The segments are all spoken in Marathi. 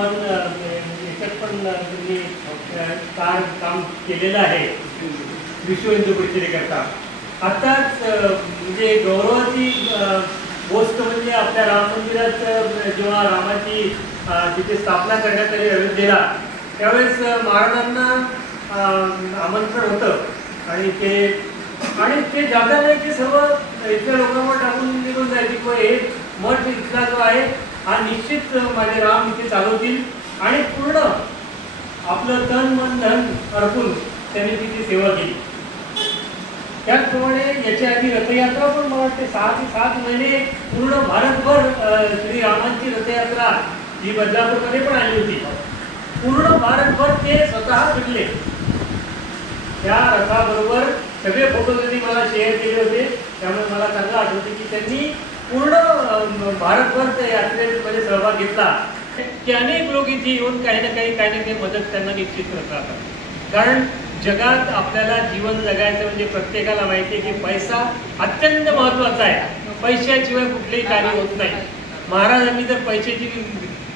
मन याच्यात पण त्यांनी काम केलेलं आहे विश्व हिंदू परिषदेकरता. आत्ताच म्हणजे गौरवाची गोष्ट म्हणजे आपल्या राम मंदिरात जेव्हा रामाची तिथे स्थापना करण्यात आली अयोध्येला, त्यावेळेस महाराजांना आमंत्रण होतं आणि ते जाता नाही की सर्व इथल्या लोकांवर टाकून निघून जायचे किंवा हे मठ इथला जो आहे हा निश्चित माझे राम इथे चालवतील आणि पूर्ण आपलं तन मन धन अर्पून त्यांनी तिची सेवा केली. त्याचप्रमाणे याच्या आधी रथयात्रा पण मला वाटते 6 ते 7 महिने पूर्ण भारतभर श्रीरामांची रथयात्रा ही बदलापूरमध्ये पण आली होती. पूर्ण भारतभर ते स्वतः फिरले. त्या रथाबरोबर सगळे फोटो त्यांनी मला शेअर केले होते. त्यामुळे मला चांगलं आठवते की त्यांनी पूर्ण भारतभर त्या यात्रेमध्ये सहभाग घेतला की अनेक लोक इथे येऊन काही ना काही मदत त्यांना निश्चित करत राहतात. कारण जगात आपल्याला जीवन जगायचं म्हणजे प्रत्येकाला माहिती आहे की पैसा अत्यंत महत्त्वाचा आहे. पैशाशिवाय कुठलेही कार्य होत नाही. महाराजांनी जर पैशाची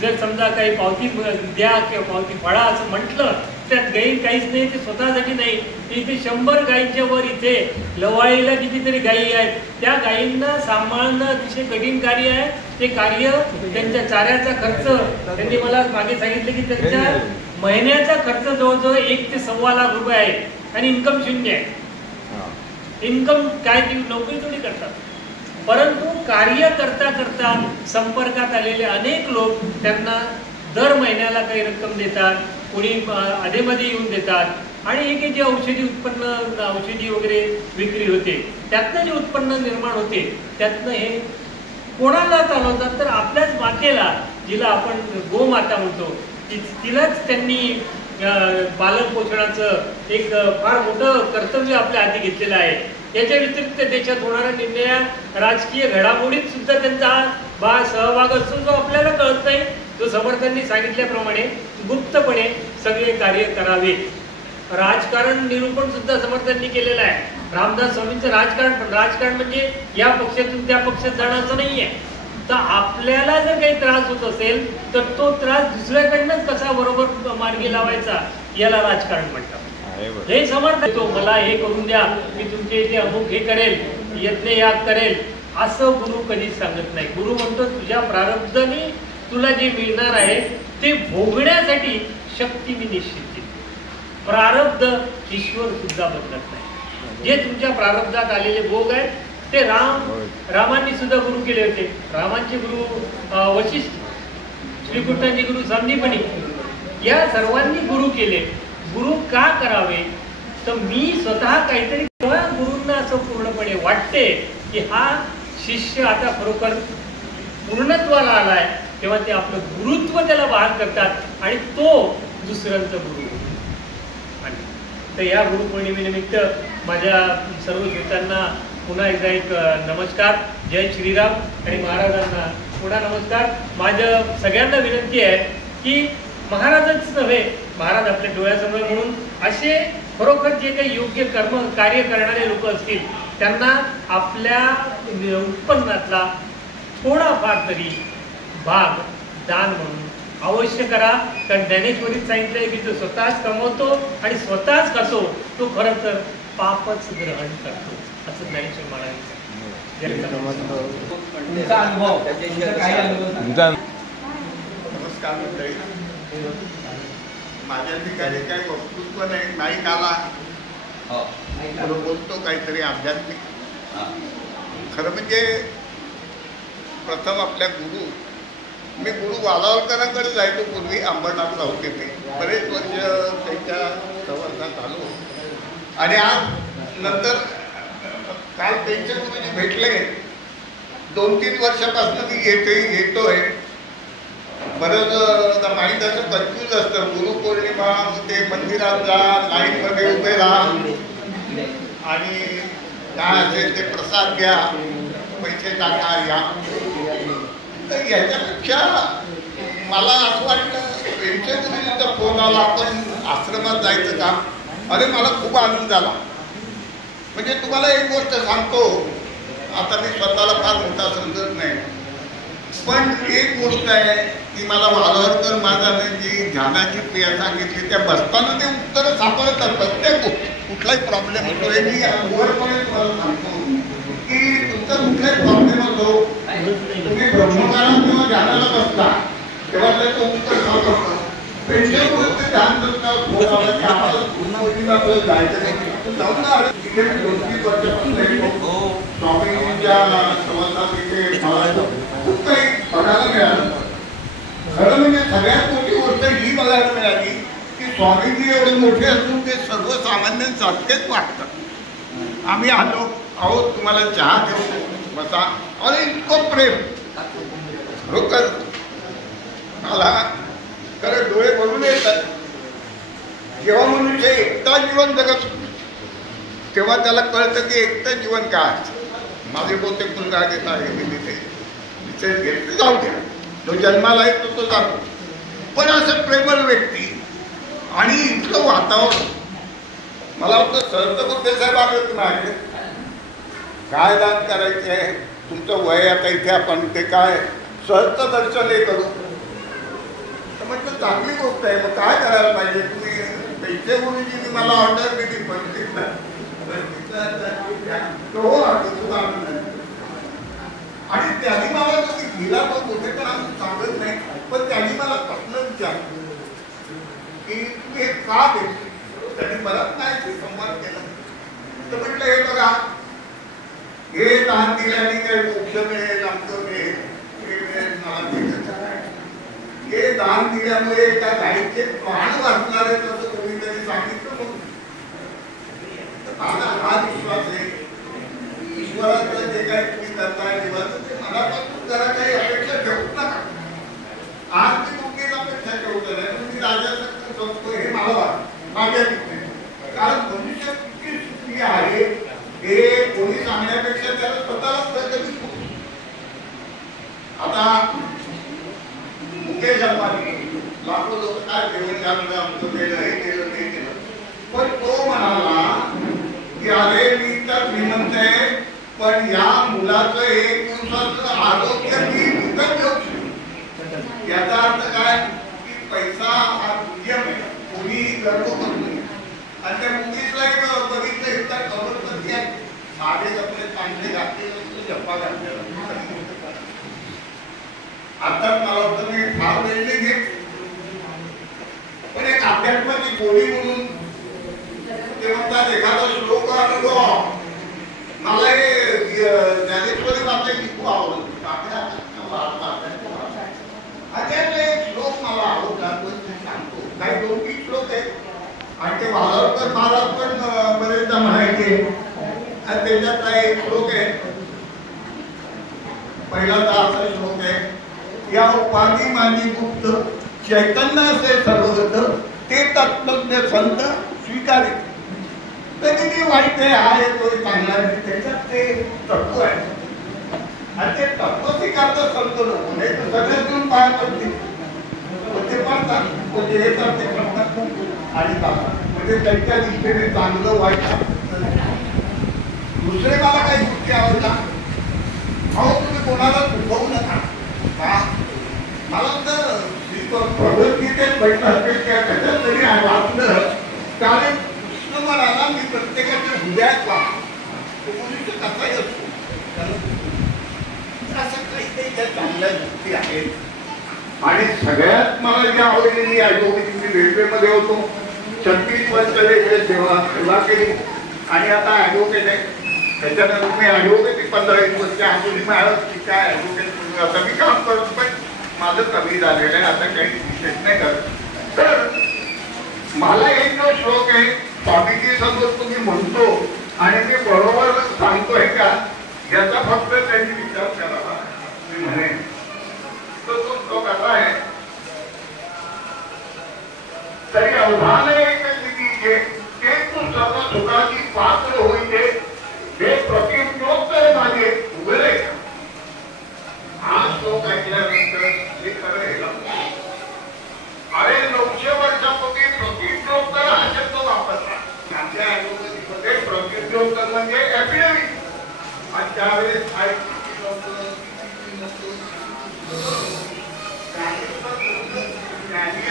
जर समजा काही पावती द्या किंवा पावती फळा असं म्हटलं, त्यात गाई काहीच नाही, ते स्वतःसाठी नाही. इथे 100 गायींच्या वर इथे लवाळीला कितीतरी गायी आहेत. त्या गायींना सांभाळणं अतिशय कठीण कार्य आहे. ते कार्य त्यांच्या चाऱ्याचा खर्च त्यांनी मला मागे सांगितलं की त्यांच्या महिन्याचा खर्च जवळजवळ 1 ते 1.25 लाख रुपये आहे आणि इन्कम 0 आहे. इन्कम काय ती नोकरी थोडी करतात, परंतु कार्य करता करता संपर्कात आलेले अनेक लोक त्यांना दर महिन्याला काही रक्कम देतात, कोणी अधेमध्ये येऊन देतात आणि हे जे औषधी वगैरे विक्री होते त्यातनं जे उत्पन्न निर्माण होते त्यातनं हे कोणाला चालवतात तर आपल्याच मातेला, जिला आपण गोमाता म्हणतो, तिलाच त्यांनी पालन पोषणाचं एक फार मोठं कर्तव्य आपल्या हाती घेतलेलं आहे. याच्या व्यतिरिक्त देशात होणाऱ्या निर्णया राजकीय घडामोडीत सुद्धा त्यांचा सहभाग असतो, जो आपल्याला कळत नाही. जो समर्थांनी सांगितल्याप्रमाणे गुप्तपणे सगळे कार्य करावे. राजकारण निरूपण सुद्धा समर्थांनी केलेलं आहे. रामदास स्वामींचं राजकारण म्हणजे या पक्षातून त्या पक्षात जाण्याचं नाहीये. तर आपल्याला जर काही त्रास होत असेल तर तो त्रास दुसऱ्याकडनंच कसा बरोबर मार्गी लावायचा याला राजकारण म्हणतात. हे समर्थ येतो, मला हे करून द्या, मी तुमच्या इथे अमुक हे करेल, यज्ञ याग करेल, असं गुरु कधीच सांगत नाही. गुरु म्हणतो तुझ्या प्रारब्धाने तुला जे मिळणार आहे ते भोगण्यासाठी शक्ती मी निश्चित केली. प्रारब्ध ईश्वर सुद्धा बदलत नाही. जे तुमच्या प्रारब्धात आलेले भोग आहेत ते रामांनी सुद्धा गुरु केले होते. रामांचे गुरु वशिष्ठ, श्रीकृष्णांचे गुरु संदीपनी, या सर्वांनी गुरु केले. गुरु का करावे तर मी स्वतः काहीतरी गुरूंना असं पूर्णपणे वाटते की हा शिष्य आता खरोखर पूर्णत्वाला आलाय, तेव्हा ते आपलं गुरुत्व त्याला बहाल करतात आणि तो दुसऱ्यांचा गुरु. तर या गुरुपौर्णिमेनिमित्त माझ्या सर्व श्रोत्यांना पुन्हा एकदा एक नमस्कार. जय श्रीराम आणि महाराजांना पुन्हा नमस्कार. माझं सगळ्यांना विनंती आहे की महाराजच नव्हे, महाराज आपल्या डोळ्यासमोर म्हणून असे खरोखर जे काही योग्य कार्य करणारे लोक असतील त्यांना आपल्या उत्पन्नातला थोडाफार तरी भाग दान म्हणून अवश्य करा. कारण ज्ञानेश्वरीत सांगितलंय की तो स्वतःच कमवतो आणि स्वतःच खातो, तो खरं तर पापच ग्रहण करतो, असं ज्ञानेश्वर महाराज. नमस्कार मंडळी. माझ्या ठिकाणी काही वक्तृत्व नाही आला, बोलतो काहीतरी आध्यात्मिक. खरं म्हणजे प्रथम आपल्या मी गुरु वालावलकरांकडे जायचो पूर्वी. अंबरनाथला होते ते बरेच वर्ष त्यांच्या संवर्गात आलो आणि आज नंतर काल त्यांच्या गुरुजी भेटले. 2-3 वर्षापासून मी येतोय. बरंच माहीत असं कन्फ्यूज असतं. गुरुपौर्णिमा ते मंदिरात जा, लाईनमध्ये उभे राहा आणि काय असेल ते प्रसाद घ्या, पैसे टाका या. तर याच्यापेक्षा मला असं वाटलं त्यांच्या गुरुजींचा फोन आला, आपण आश्रमात जायचं का? अरे मला खूप आनंद झाला. म्हणजे तुम्हाला एक गोष्ट सांगतो, आता मी स्वतःला फार मोठा समजत नाही, पण एक गोष्ट आहे की मला वालावलकर माझा दादांची ध्यानाची क्रिया सांगितली त्या बसताना ते उत्तर सापडतात प्रत्येक कुठलाही प्रॉब्लेम होतो हे मी वरपणे तुम्हाला सांगतो की तुमचा कुठलाही प्रॉब्लेम होतो तुम्ही ब्रह्मकारा किंवा ध्यानाला बसता तेव्हा त्याचं उत्तर सापडतं पेन्शनमुळे ते ध्यान करतात आम्हाला पूर्ण आपल्याला जायचं नाही जाऊन ना तिथे मी 2-3 वर्षापासून येतो स्वामींच्या संवादात तिथे मला खूप काही बघायला मिळालं खरं म्हणजे सगळ्यात मोठी गोष्ट ही बघायला मिळाली की स्वामीजी एवढे मोठे असून ते सर्वसामान्यांसारखेच वाटतात आम्ही आलो अहो तुम्हाला चहा देऊ बसा अरे इतकं प्रेम खरोखर मला खरं डोळे भरून येतात जेव्हा मनुष्य एकटा जीवन जगत तेव्हा त्याला कळतं की एकटं जीवन काय माझे बहुतेक मुलगा घेत आहे मी तिथे घेतले जाऊ द्या तो जन्माला येतो तो जातो पण असं प्रेमळ व्यक्ती आणि इतकं वातावरण मला वाटतं सहज बुद्धे साहेब आले तुम्ही काय दान करायचे आहे तुमचं वय आता इथे आपण ते काय सहजचं दर्शन हे करू तर म्हटलं चांगली गोष्ट आहे मग काय करायला पाहिजे तुम्ही पैसे गुरुजींनी मला ऑर्डर दिली पण आणि त्यांनी मला तुम्ही गेला पण कुठे पण आम्ही सांगत नाही पण त्यांनी मला प्रश्न विचारला की तुम्ही हे का देतो त्यांनी बरंच नाही संवाद केला तर म्हटलं हे बघा हे दान दिल्याने काही मोक्ष मिळेल आमचं हे दान दिल्यामुळे एका गाईचे प्राण वाचणार आहेत असं कोणीतरी सांगितलं माझा हा विश्वास आहे ईश्वराचं जे काही तुम्ही करताय देवाचं ते मनापासून जरा काही अपेक्षा ठेवू नका आज मी कुठलीच अपेक्षा ठेवतो नाही तुम्ही राजाचं करतो हे मला वाटतं माझ्या कारण मनुष्य किती सुखी आहे हे कोणी सांगण्यापेक्षा त्याला स्वतःलाच कधी आता मुकेश अंबानी लाखो लोक काय जेवण घालणं आमचं केलं हे केलं ते केलं पण तो म्हणाला की अरे मी तर श्रीमंत आहे पण या मुलाचं 1 दिवसाचं आरोग्य मी विकत घेऊ शकतो याचा अर्थ काय की पैसा हा दुय्यम आहे कोणी गर्व करत नाही आणि त्या मुलीलाही बघितलं इतका करोडपती आहे साधे कपडे चांगले घातले जप्पा घातलेला आता मला वाटतं मी फार वेळ नाही घेत पण एक अध्यात्माची गोडी म्हणून ते म्हणतात एखादा श्लोक अनुभव मला हे ज्ञानेश्वरी वाचायची खूप आवडत अध्यात्म एक श्लोक मला आवडतात सांगतो काही 2-3 श्लोक आहेत आणि ते वालावकर महाराज पण बरेचदा म्हणायचे आणि त्याच्यातला एक श्लोक आहे पहिला तर असा श्लोक आहे या उपाधी माझी गुप्त चैतन्य असे सर्वगत ते तत्त्वज्ञ संत स्वीकारे तरी ती वाईट आहे हा येतो चांगला त्याच्यात ते तत्व आहे आणि ते तत्व स्वीकारता संत नको नाही तर सगळे घेऊन पाय पडतील ते पडतात म्हणजे हे तर ते पडतात आणि जातात म्हणजे त्यांच्या दृष्टीने चांगलं वाईट दुसरे मला काही गोष्टी आवडला अहो तुम्ही कोणाला दुखवू नका मला तर भगवद्गीतेत बैठक त्याच्यात तरी वाचलं कारण कृष्ण म्हणाला मी प्रत्येकाच्या हृदयात वाचतो तो मनुष्य कसाही असतो असं काही त्या चांगल्या गोष्टी आहेत आणि सगळ्यात मला जी आवडलेली ॲडव्होकेट मी रेल्वेमध्ये होतो 36 वर्ष वेगळे सेवा केली आणि आता ॲडव्होकेट आहे त्याच्यानंतर मी ॲडव्होकेट 15-20 वर्ष अजूनही मिळालं की काय ॲडव्होकेट आता मी काम करतो पण माझं कमी झालेलं आहे आता काही विशेष नाही करत तर मला एक जो शौक आहे स्वामीजी समोर तुम्ही म्हणतो आणि मी बरोबर सांगतोय का याचा फक्त त्यांनी विचार करावा मी म्हणेन तर तो शौक असा आहे तरी अवधान एक जिंदगीचे ते तू सर्व सुखाची पात्र होईते हे प्रतिज्ञोत्तर माझे उघडे हा श्लोक ऐकल्यानंतर हे खरं अरे 900 वर्षापूर्वी प्रतिज्ञोत्तर हा शब्द वापरला आमच्या ॲडव्होकेसीमध्ये प्रतिज्ञोत्तर म्हणजे एपिडेमिक आणि त्यावेळेस ज्ञानी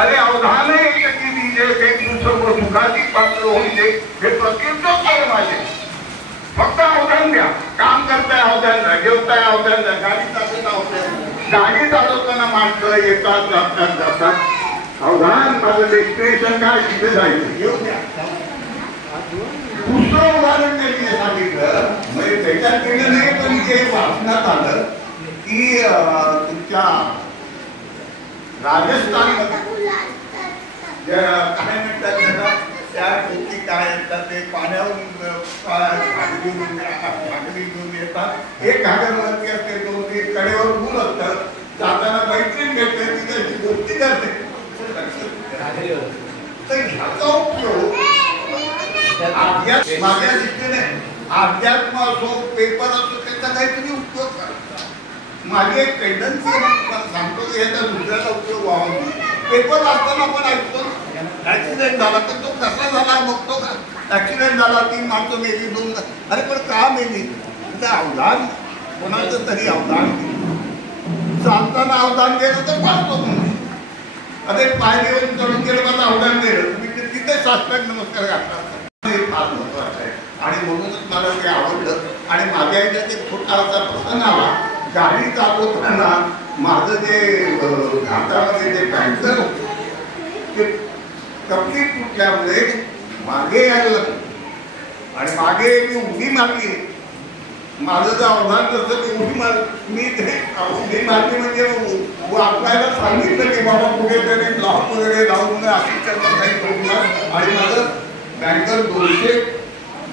अरे अवधान एकटी दिजे ते सर्व सुखाची पात्र होईते हे प्रत्येक माझे फक्त अवधान द्या. काम करताय अवधान द्या, जेवताय अवधान द्या, गाडी चालवताना अवधान, गाडी चालवताना माणसं येतात जातात. अवधान माझं डेस्टिनेशन काय तिथे जायचं येऊ द्या. दुसरं उदाहरण त्यांनी सांगितलं म्हणजे त्याच्यात केलं नाही पण जे वाचण्यात आलं की तुमच्या राजस्थानमध्ये काय म्हणतात त्याला त्या गोष्टी काय असतात ते पाण्यावरून भाकरी घेऊन येतात. एक घागरवरती असते, 2-3 कडेवर मूल असतं, जाताना मैत्रीण भेटते, तिथे गोष्टी करते. तर ह्याचा उपयोग माझ्या दृष्टीने अध्यात्म असो पेपर असो त्याचा काहीतरी उपयोग करा. माझी एक टेंडन्सी सांगतो की याचा दुसऱ्याचा उपयोग व्हावा. पेपर वाचताना आपण ऐकतो ऍक्सिडेंट झाला तर तो कसा झाला बघतो का. ऍक्सिडेंट झाला 3 माणसं मेली 2. अरे पण का मेली. अवधान कोणाचं तरी अवधान चालताना अवधान गेलं तर पाहतो म्हणून. अरे पायरीवरून चढून गेलं मला अवधान गेलं तुम्ही तिथे साष्टांग नमस्कार घातला. हे फार महत्वाचं आहे आणि म्हणूनच मला ते आवडलं. आणि माझ्या ह्याच्यात एक छोटासा प्रसंग आला. गाडी चालवताना माझं जे घाटामध्ये जे पॅन्टर होते ते कपडी तुटल्यामुळे मागे यायला लागलं आणि मागे मी उडी मारली. माझं जर अवधान नसतं ते उडी मार मी ते उडी मारली म्हणजे आपल्याला सांगितलं की बाबा कुठेतरी ब्लॉक वगैरे लावून अशी काही करू. आणि माझं बँकर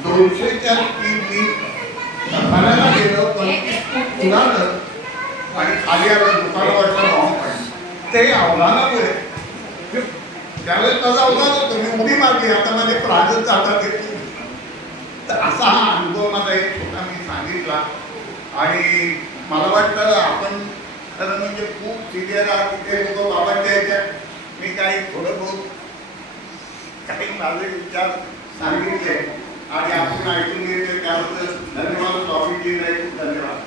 200च्या स्पीडनी खाण्याला गेलं पण उडालं आणि खाली आलं दुकानावरचं ते आव्हानामुळे त्यावेळेस माझं आव्हान होतं. मी उडी मारली आता माझे प्राजच जातात येतो. तर असा हा अनुभव माझा एक छोटा मी सांगितला. आणि मला वाटतं आपण खरं म्हणजे खूप सिनियर आहात तिथे लोक बाबांच्या ह्याच्यात मी काही थोडं बहुत काही माझे विचार सांगितले आणि आपण ऐकून घेतले त्याबद्दल धन्यवाद. स्वामीजी धन्यवाद.